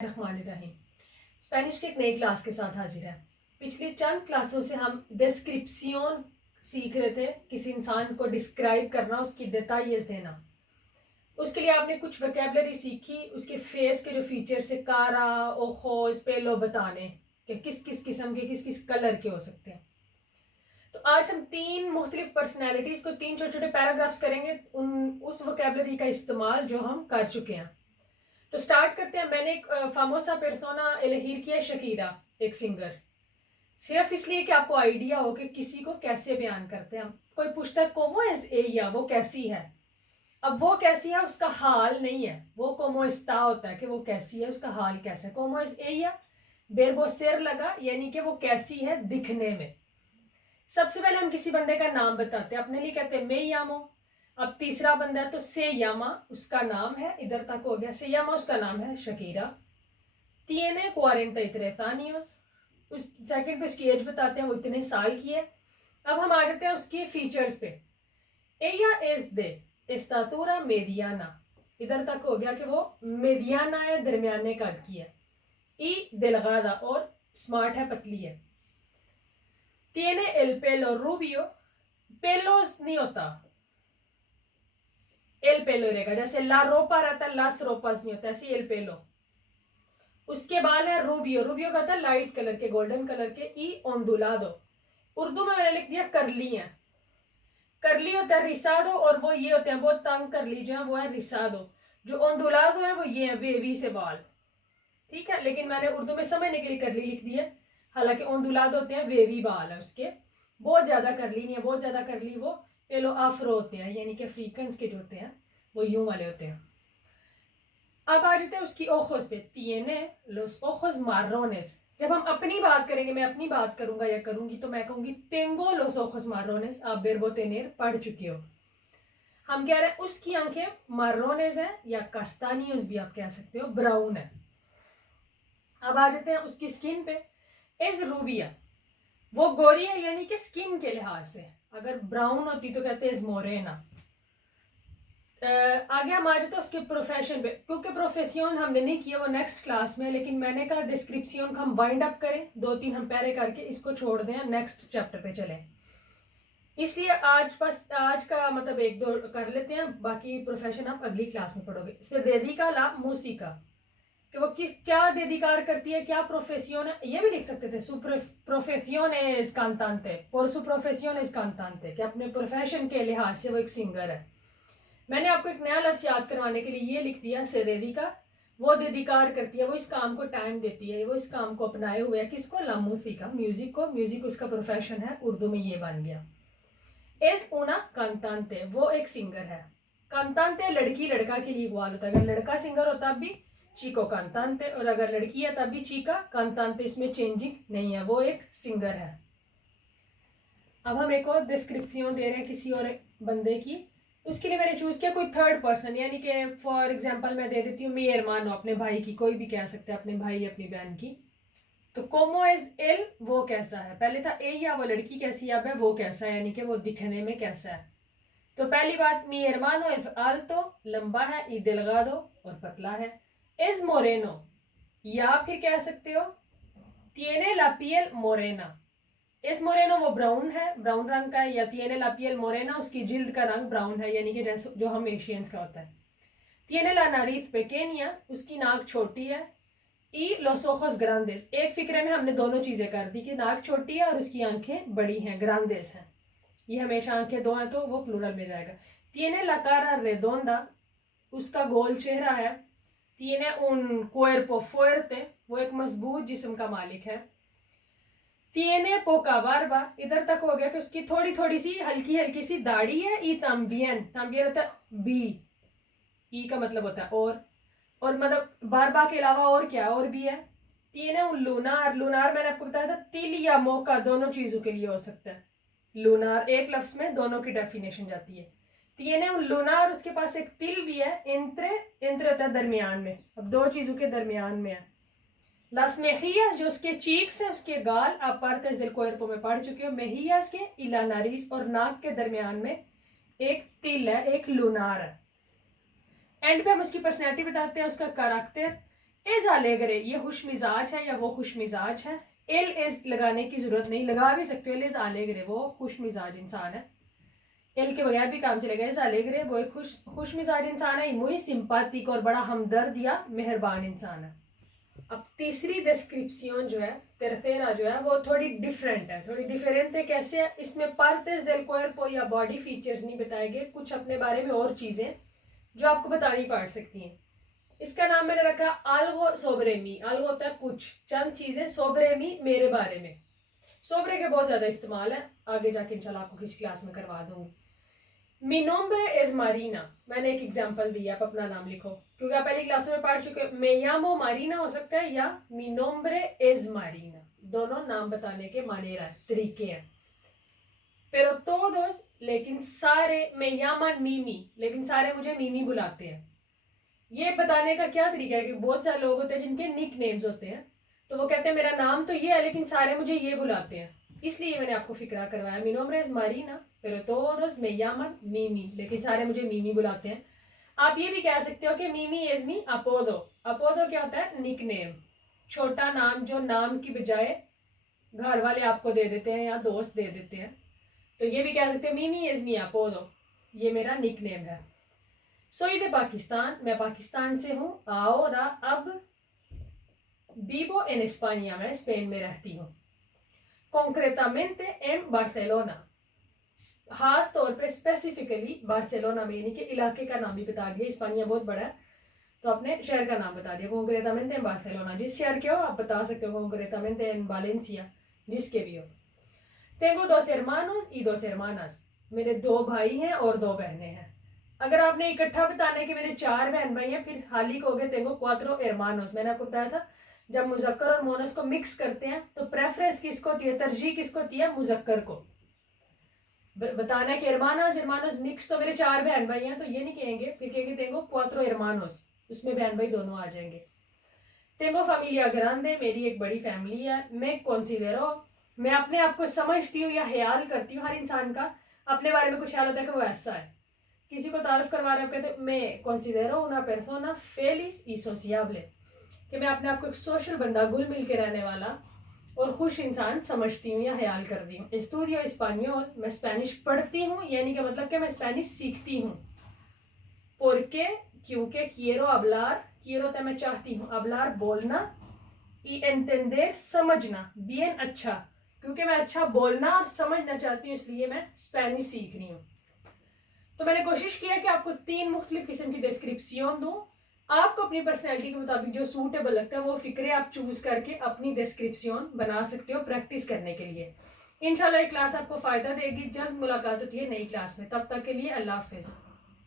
रहमानिर्रहीम। Spanish की एक नई क्लास के साथ हाजिर है। पिछली चंद क्लासों से हम डिस्क्रिप्शन सीख रहे थे, किसी इंसान को डिस्क्राइब करना, उसकी डिटेल्स देना। उसके लिए आपने कुछ वोकैबुलरी सीखी, उसके फेस के जो फीचर्स है, कारा, ओखोस, पेलो, बताने कि किस किस किस्म के, किस किस कलर के हो सकते हैं। तो आज हम तीन मुख्तलिफ पर्सनैलिटीज़ को तीन छोटे छोटे पैराग्राफ्स करेंगे उस वोकैबुलरी का इस्तेमाल जो हम कर चुके हैं। तो स्टार्ट करते हैं। मैंने एक फामोसा पेर्सोना एलेहिर किया, शकीरा, एक सिंगर, सिर्फ इसलिए कि आपको आइडिया हो कि किसी को कैसे बयान करते हैं। कोई पूछता है कोमो एस एया, वो कैसी है। अब वो कैसी है उसका हाल नहीं है, वो कोमो इस्ता होता है कि वो कैसी है, उसका हाल कैसा है। कोमो एस एया बेरबो सिर लगा, यानी कि वो कैसी है दिखने में। सबसे पहले हम किसी बंदे का नाम बताते हैं, अपने लिए कहते हैं मे यामो। अब तीसरा बंदा है तो से यामा उसका नाम है, इधर तक हो गया। से यामा उसका नाम है शकीरा। tiene 43 años, उस सेकंड पे उसकी एज बताते हैं, वो इतने साल की है। अब हम आ जाते हैं उसकी फीचर्स पे। ella es de estatura mediana, इधर तक हो गया कि वो मेडियाना है, दरमियाने कद की है। y delgada, और स्मार्ट है, पतली है। tiene el pelo rubio, पेलोस नहीं होता, एल पेलो रहेगा। जैसे ला रोपा रहता है, लास रोपास नहीं होता, ऐसे एल पेलो। उसके बाल है रूबियो, रूबियो का होता है लाइट कलर के, गोल्डन कलर के। ई ओंदुलादो, उर्दू में मैंने लिख दिया करली है। करली होता है रिसादो, और वो ये होते हैं बहुत तंग करली जो है वो है रिसादो। जो ओंदुलादो है वो ये है वेवी से बाल, ठीक है। लेकिन मैंने उर्दू में समझने के लिए करली लिख दी है, हालांकि ओंदुलादो होते हैं वेवी बाल है उसके। बहुत ज्यादा करली नहीं है, बहुत ज्यादा करली वो पेलो आफ्रो होते हैं, यानी कि अफ्रीकन के जो होते हैं वो यूं वाले होते हैं। अब आ जाते हैं उसकी ओखोस पे। tiene los ojos marrones। जब हम अपनी बात करेंगे, मैं अपनी बात करूंगा या करूंगी, तो मैं कहूंगी tengo los ojos marrones। आप बेरबो तेनेर पढ़ चुके हो। हम कह रहे हैं उसकी आंखें मार्रोनेज है, या कास्तानियोज भी आप कह सकते हो, ब्राउन है। अब आ जाते हैं उसकी स्किन पे। इज रूबिया, वो गोरी है, यानी कि स्किन के लिहाज से। अगर ब्राउन होती तो कहते हैं इज मोरेना। आगे हम आ जाते हैं उसके प्रोफेशन पे, क्योंकि प्रोफेशन हमने नहीं किया, वो नेक्स्ट क्लास में। लेकिन मैंने कहा डिस्क्रिप्शन हम वाइंड अप करें, दो तीन हम पैरे करके इसको छोड़ दें, नेक्स्ट चैप्टर पे चलें। इसलिए आज बस आज का मतलब एक दो कर लेते हैं, बाकी प्रोफेशन आप अगली क्लास में पढ़ोगे। इससे देदिका ला मूसिका, कि वो किस क्या देदिकार करती है, क्या प्रोफेशन है, ये भी लिख सकते थे। सु professions कांतांते, por su profesión es cantante, कि अपने प्रोफेशन के लिहाज से वो एक सिंगर है। मैंने आपको एक नया लफ्ज याद करवाने के लिए ये लिख दिया, से देदिका, वो देदिकार करती है, वो इस काम को टाइम देती है, वो इस काम को अपनाए हुए है। किसको? ला मूसिका, म्यूजिक को। म्यूजिक उसका प्रोफेशन है, उर्दू में ये बन गया। एस ऊना कांतांते, वो एक सिंगर है। कांतांते लड़की लड़का के लिए इक्वल होता है। अगर लड़का सिंगर हो तब भी चीको कांतांते, और अगर लड़की है तब भी चीका कांतांते, इसमें चेंजिंग नहीं है, वो एक सिंगर है। अब हम एक और डिस्क्रिप्शन दे रहे हैं किसी और बंदे की। उसके लिए मैंने चूज किया कोई थर्ड पर्सन, यानी कि फॉर एग्जांपल मैं दे देती हूँ मी hermano, अपने भाई की, कोई भी कह सकते हैं, अपने भाई अपनी बहन की। तो कोमो एज एल, वो कैसा है। पहले था ए, या वो लड़की कैसी है, अब है वो कैसा है, यानी कि वो दिखने में कैसा है। तो पहली बात, मी hermano es alto, लंबा है, y delgado, और पतला है। es moreno, या फिर कह सकते हो tiene la piel morena। S Moreno वो ब्राउन है, ब्राउन रंग का है। या tiene la piel morena, उसकी जिल्द का रंग ब्राउन है, यानी कि जैसे जो हम एशियंस का होता है। tiene la nariz pequeña, उसकी नाक छोटी है। y los ojos grandes, एक फिक्रे में हमने दोनों चीजें कर दी कि नाक छोटी है और उसकी आंखें बड़ी हैं, grandes हैं। ये हमेशा आंखें दो हैं तो वो प्लूरल में जाएगा। tiene la cara redonda, उसका गोल चेहरा है। tiene un cuerpo fuerte, वो एक मजबूत जिस्म का मालिक है। tiene poca barba, इधर तक हो गया कि उसकी थोड़ी थोड़ी सी हल्की हल्की सी दाढ़ी है। ई también, también होता है बी, ई का मतलब होता है और मतलब बारबा के अलावा और क्या और भी है। tiene un lunar, लूनार मैंने आपको बताया था तिल या मौका, दोनों चीजों के लिए हो सकता है। लूनार एक लफ्ज में दोनों की डेफिनेशन जाती है। tiene un lunar, उसके पास एक तिल भी है। entre, entre होता है दरमियान में, अब दो चीजों के दरमियान में है। लास मेहियास, जो उसके चीक्स है, उसके गाल, आप पार्tes del cuerpo में पढ़ चुके हो। मेहियास के इला नारिस, और नाक के दरमियान में एक तिल है, एक लूनार है। एंड पे हम उसकी पर्सनैलिटी बताते हैं, उसका करैक्टर। एज आलेगरे ये खुश मिजाज है या वो खुश मिजाज है। एल एज लगाने की जरूरत नहीं, लगा भी सकते हो। एल एज आलेगरे वो खुश मिजाज इंसान है, एल के बगैर भी काम चलेगा। एज आलेगरे वो एक खुश मिजाज इंसान है। मुई सिंपैथिक और बड़ा हमदर्द या मेहरबान इंसान है। अब तीसरी डिस्क्रिप्शन जो है tercera जो है वो थोड़ी डिफरेंट है, थोड़ी डिफरेंट है। कैसे है? इसमें partes del cuerpo या बॉडी फीचर्स नहीं बताए गए, कुछ अपने बारे में और चीजें जो आपको बतानी पड़ सकती हैं। इसका नाम मैंने रखा algo sobre mí। algo होता है कुछ, चंद चीजें, sobre mí मेरे बारे में। sobre के बहुत ज्यादा इस्तेमाल है, आगे जाके इंशाल्लाह आपको किसी क्लास में करवा दूंगी। Mi nombre es Marina। मैंने एक एग्जांपल दिया, आप अपना नाम लिखो, क्योंकि आप पहली क्लासों में पढ़ चुके हो। मैं llamo Marina हो सकता है या mi nombre es Marina, दोनों नाम बताने के मानेरा है, तरीके हैं। pero todos लेकिन सारे, me llaman Mimi लेकिन सारे मुझे मीमी बुलाते हैं। ये बताने का क्या तरीका है कि बहुत सारे लोग होते हैं जिनके निक नेम्स होते हैं, तो वो कहते हैं मेरा नाम तो ये है लेकिन सारे मुझे ये बुलाते हैं, इसलिए मैंने आपको फिक्रा करवाया। Mi nombre es Marina pero todos me llaman Mimi लेकिन सारे मुझे मीमी बुलाते हैं। आप ये भी कह सकते हो कि मीमी इज मी अपोदो। अपोदो क्या होता है? निक नेम, छोटा नाम जो नाम की बजाय घर वाले आपको दे देते हैं या दोस्त दे देते हैं, तो ये भी कह सकते हैं मीमी इज मी अपोदो, ये मेरा निक नेम है। सोई दे पाकिस्तान, मैं पाकिस्तान से हूँ। ahora अब vivo en España, मैं स्पेन में रहती हूँ। concretamente en Barcelona, खास तौर पे स्पेसिफिकली बार्सिलोना में, यानी कि इलाके का नाम भी बता दिया। स्पेनिया बहुत बड़ा है तो आपने शहर का नाम बता दिया। concretamente en Barcelona, जिस शहर के हो आप बता सकते हो concretamente en Valencia, जिसके भी हो। tengo dos hermanos y dos hermanas, मेरे 2 भाई हैं और 2 बहनें हैं। अगर आपने इकट्ठा बताने के मेरे 4 बहन भाई हैं, फिर हाली कहोगे tengo cuatro hermanos। मैंने आपको बताया था जब मुजक्कर और मोनस को मिक्स करते हैं तो प्रेफरेंस किसको होती है, तरजीह किसको होती है? मुजक्कर को। बताना है कि hermanas hermanos मिक्स, तो मेरे 4 बहन भाई हैं तो ये नहीं कहेंगे, फिर कहेंगे tengo cuatro hermanos, उसमें बहन भाई दोनों आ जाएंगे। tengo familia grande, मेरी एक बड़ी फैमिली है। मैं considero, मैं अपने आप को समझती हूँ या ख्याल करती हूँ, हर इंसान का अपने बारे में कुछ ख्याल होता है कि वो ऐसा है। किसी को तारुफ करवा रहे हो कहते मैं considero una persona feliz y sociable, कि मैं अपने आप को एक सोशल बंदा, घुल मिल के रहने वाला और खुश इंसान समझती हूँ या ख्याल करती हूँ। एस्टूडियो स्पेनियोल, मैं स्पेनिश पढ़ती हूँ, यानी कि मतलब कि मैं स्पेनिश सीखती हूँ। porque क्योंकि quiero hablar, quiero होता है मैं चाहती हूँ, hablar बोलना, y entender समझना, bien अच्छा, क्योंकि मैं अच्छा बोलना और समझना चाहती हूँ इसलिए मैं स्पेनिश सीख रही हूँ। तो मैंने कोशिश किया कि आपको 3 मुख्तलिफ किस्म की डिस्क्रिप्शन दूँ। आपको अपनी पर्सनैलिटी के मुताबिक जो सूटेबल लगता है वो फिक्रे आप चूज करके अपनी डिस्क्रिप्शन बना सकते हो प्रैक्टिस करने के लिए। इंशाल्लाह ये क्लास आपको फ़ायदा देगी। जल्द मुलाकात होती है नई क्लास में, तब तक के लिए अल्लाह हाफिज़।